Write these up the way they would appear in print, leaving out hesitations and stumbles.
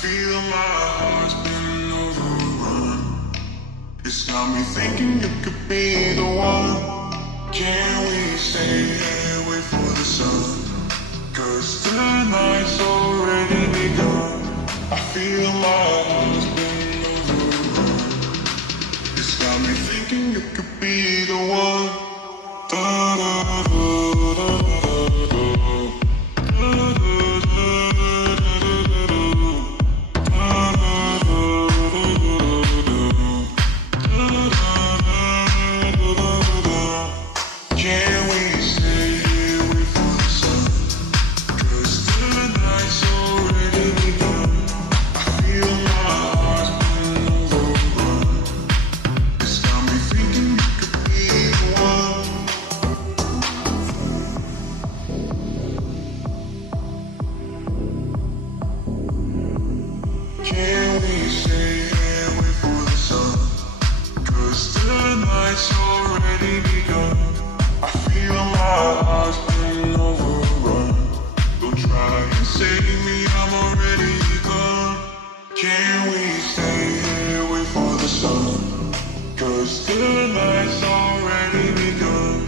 feel my heart's been overrun. It's got me thinking you could be the one. Can we stay here, wait for the sun? 'Cause tonight's already begun. I feel my heart's been overrun. It's got me thinking you could be the one. Da, da, da, da, da, da. Can we stay here, wait for the sun? 'Cause tonight's already begun. I feel my heart's been overrun. Don't try and save me, I'm already gone. Can we stay here, wait for the sun? 'Cause tonight's already begun.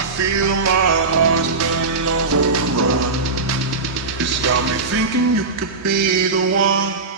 I feel my heart's been overrun. It's got me thinking you could be the one.